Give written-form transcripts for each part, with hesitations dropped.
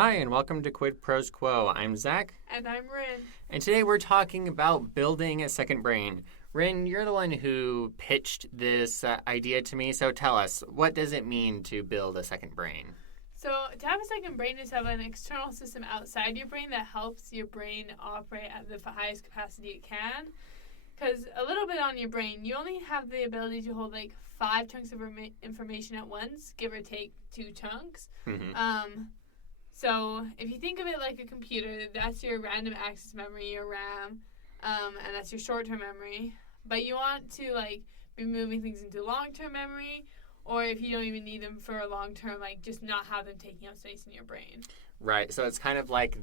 Hi, and welcome to Quid Pros Quo. I'm Zach, And I'm Rin. and today we're talking about building a second brain. Rin, you're the one who pitched this idea to me, so tell us, what does it mean to build a second brain? So, to have a second brain is to have an external system outside your brain that helps your brain operate at the highest capacity it can. Because a little bit on your brain, you only have the ability to hold like 5 chunks of information at once, give or take 2 chunks. So if you think of it like a computer, that's your random access memory, your RAM, and that's your short-term memory. But you want to be moving things into long-term memory, or if you don't even need them for a long-term, just not have them taking up space in your brain. Right, so it's kind of like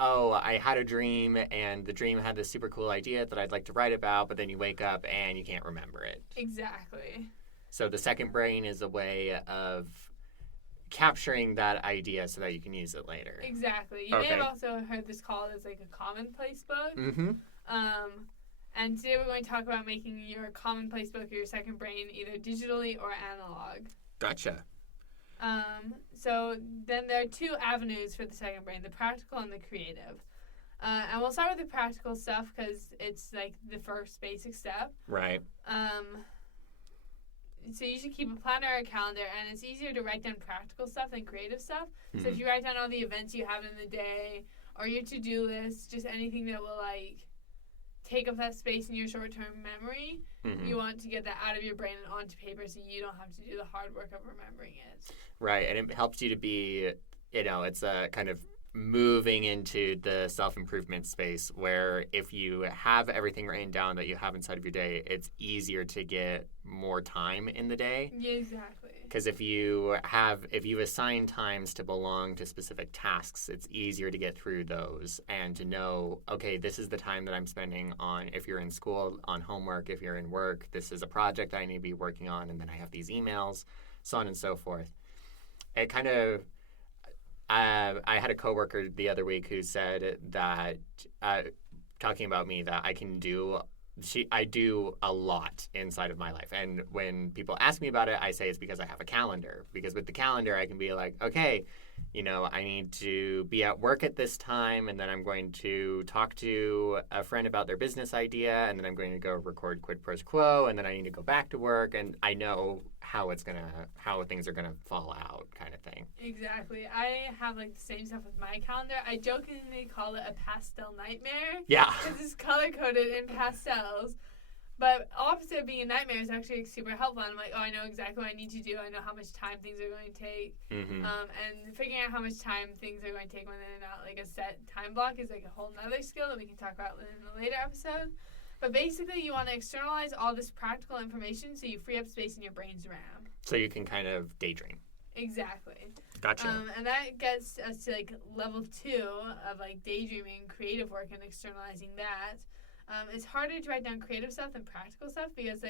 I had a dream, and the dream had this super cool idea that I'd like to write about, but then you wake up and you can't remember it. Exactly. So the second brain is a way of capturing that idea so that you can use it later. Exactly. You may have also heard this called as a commonplace book. Mm-hmm. And today we're going to talk about making your commonplace book or your second brain either digitally or analog. Gotcha. So then there are 2 avenues for the second brain, the practical and the creative. And we'll start with the practical stuff because it's the first basic step. Right. So you should keep a planner or a calendar, and it's easier to write down practical stuff than creative stuff. Mm-hmm. So if you write down all the events you have in the day, or your to-do list, just anything that will take up that space in your short-term memory, you want to get that out of your brain and onto paper so you don't have to do the hard work of remembering it. Right, and it helps you to be, it's a kind of moving into the self-improvement space where if you have everything written down that you have inside of your day, it's easier to get more time in the day. Yeah, exactly. Because if you assign times to belong to specific tasks, it's easier to get through those and to know, okay, this is the time that I'm spending on, if you're in school, on homework, if you're in work, this is a project I need to be working on, and then I have these emails, so on and so forth. It kind of, I had a coworker the other week who said that, talking about me, that I do a lot inside of my life. And when people ask me about it, I say it's because I have a calendar. Because with the calendar, I can be like, okay, I need to be at work at this time, and then I'm going to talk to a friend about their business idea, and then I'm going to go record Quid Pros Quo, and then I need to go back to work, and I know how things are gonna fall out, kind of thing. Exactly. I have the same stuff with my calendar. I jokingly call it a pastel nightmare. Yeah. Because it's color coded in pastels. But opposite of being a nightmare is actually super helpful. And I'm like, I know exactly what I need to do. I know how much time things are going to take. Mm-hmm. And figuring out how much time things are going to take when they're not a set time block is a whole nother skill that we can talk about in a later episode. But basically, you want to externalize all this practical information so you free up space in your brain's RAM. So you can kind of daydream. Exactly. Gotcha. And that gets us to level 2 of daydreaming, creative work, and externalizing that. It's harder to write down creative stuff than practical stuff because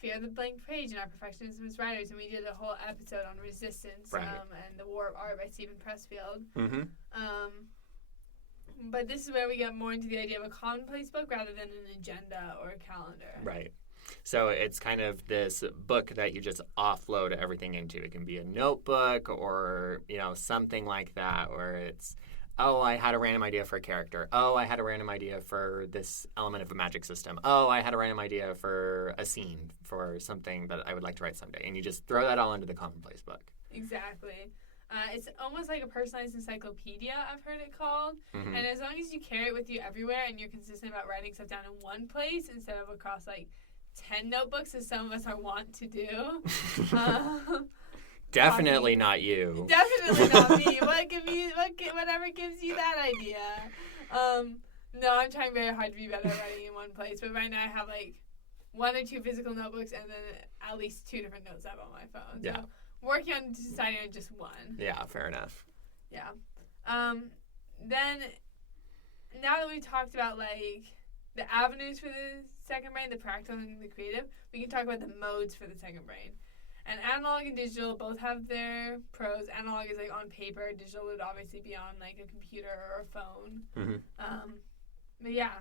fear of the blank page in our perfectionism as writers, and we did a whole episode on resistance and the War of Art by Stephen Pressfield. Mm-hmm. But this is where we get more into the idea of a commonplace book rather than an agenda or a calendar. Right. So it's kind of this book that you just offload everything into. It can be a notebook or, something like that, where it's, I had a random idea for a character. I had a random idea for this element of a magic system. I had a random idea for a scene for something that I would like to write someday. And you just throw that all into the commonplace book. Exactly. It's almost like a personalized encyclopedia, I've heard it called. Mm-hmm. And as long as you carry it with you everywhere and you're consistent about writing stuff down in one place instead of across 10 notebooks, as some of us are wont to do. Definitely not you. Definitely not me. Whatever gives you that idea. No, I'm trying very hard to be better at writing in one place. But right now I have 1 or 2 physical notebooks and then at least 2 different notes I have on my phone. Yeah. So working on deciding on just one. Yeah, fair enough. Yeah. Then, now that we've talked about, the avenues for the second brain, the practical and the creative, we can talk about the modes for the second brain. And analog and digital both have their pros. Analog is on paper. Digital would obviously be on a computer or a phone. Mm-hmm. But yeah,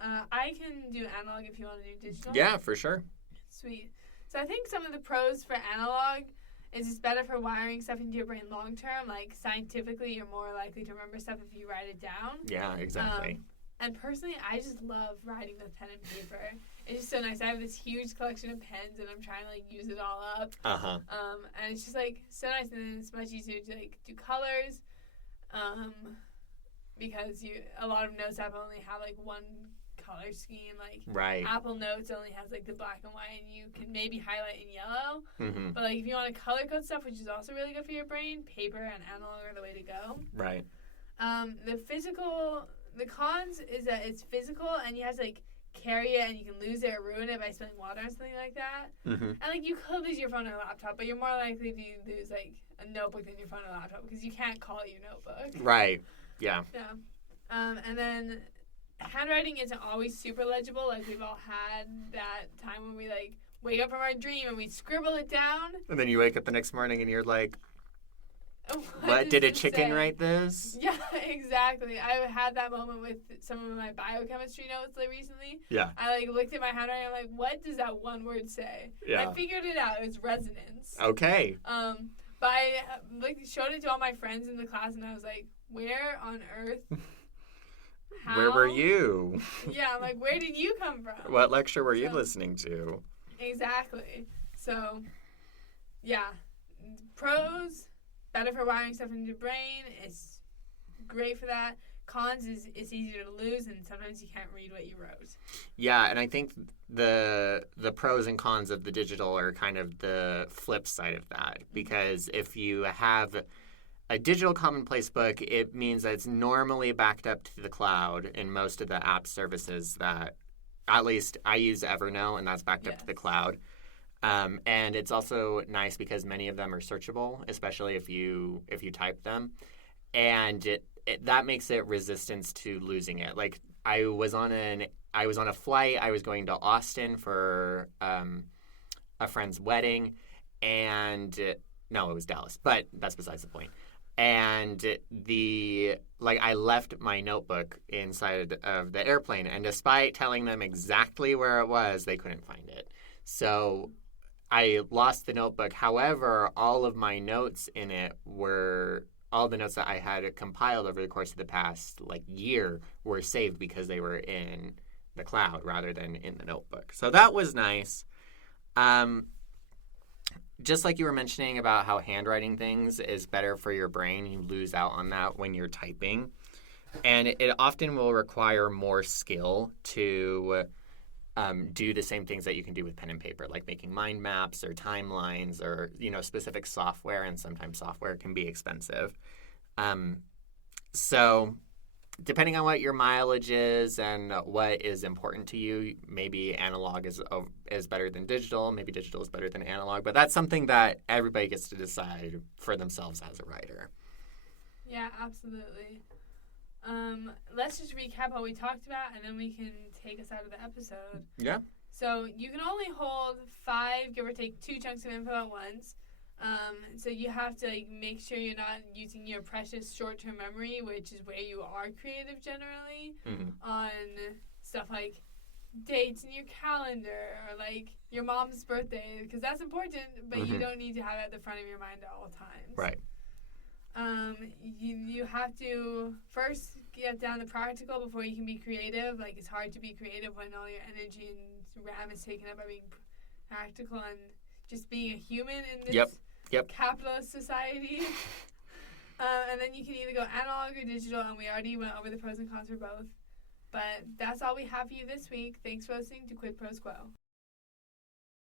I can do analog if you want to do digital. Yeah, for sure. Sweet. So I think some of the pros for analog is this better for wiring stuff into your brain long term? Like, scientifically, you're more likely to remember stuff if you write it down. Yeah, exactly. And personally, I just love writing with pen and paper. It's just so nice. I have this huge collection of pens, and I'm trying to, like, use it all up. And it's just, like, so nice. And then it's much easier to, like, do colors. Because a lot of Notes app only have, like, one color scheme. Like, right. Apple Notes only has, like, the black and white, and you can maybe highlight in yellow. Mm-hmm. But, like, if you want to color code stuff, which is also really good for your brain, paper and analog are the way to go. Right. The cons is that it's physical, and you have to, like, carry it, and you can lose it or ruin it by spilling water or something like that. Mm-hmm. And, like, you could lose your phone or laptop, but you're more likely to lose, like, a notebook than your phone or laptop because you can't call it your notebook. Right. Yeah. Yeah. And then handwriting isn't always super legible. Like, we've all had that time when we, like, wake up from our dream and we scribble it down. And then you wake up the next morning and you're like, what did a chicken write this? Yeah, exactly. I had that moment with some of my biochemistry notes like recently. Yeah. I like looked at my handwriting and I'm like, what does that one word say? Yeah. I figured it out. It was resonance. Okay. But I like showed it to all my friends in the class and I was like, where on earth? How? Where were you? Yeah, I'm like, where did you come from? What lecture were you listening to? Exactly. So, yeah. Pros, better for wiring stuff into your brain. It's great for that. Cons is it's easier to lose, and sometimes you can't read what you wrote. Yeah, and I think the pros and cons of the digital are kind of the flip side of that. Because if you have a digital commonplace book, it means that it's normally backed up to the cloud in most of the app services that, at least I use Evernote, and that's backed up to the cloud. And it's also nice because many of them are searchable, especially if you type them. And that makes it resistance to losing it. Like, I was on a flight. I was going to Austin for a friend's wedding, and no, it was Dallas, but that's besides the point. And I left my notebook inside of the airplane, and despite telling them exactly where it was, they couldn't find it. So I lost the notebook. However, all of my notes in it all the notes that I had compiled over the course of the past year were saved because they were in the cloud rather than in the notebook. So that was nice. Just like you were mentioning about how handwriting things is better for your brain, you lose out on that when you're typing. And it often will require more skill to do the same things that you can do with pen and paper, like making mind maps or timelines or, specific software, and sometimes software can be expensive. So depending on what your mileage is and what is important to you, maybe analog is better than digital, maybe digital is better than analog, but that's something that everybody gets to decide for themselves as a writer. Yeah, absolutely. Let's just recap what we talked about, and then we can take us out of the episode. Yeah. So you can only hold 5, give or take 2 chunks of info at once. So you have to make sure you're not using your precious short-term memory, which is where you are creative generally, on stuff like dates in your calendar or your mom's birthday, because that's important, but you don't need to have it at the front of your mind at all times. Right. You have to first get down to practical before you can be creative. It's hard to be creative when all your energy and RAM is taken up by being practical and just being a human in this capitalist society. And then you can either go analog or digital, and we already went over the pros and cons for both. But that's all we have for you this week. Thanks for listening to Quid Pros Quo.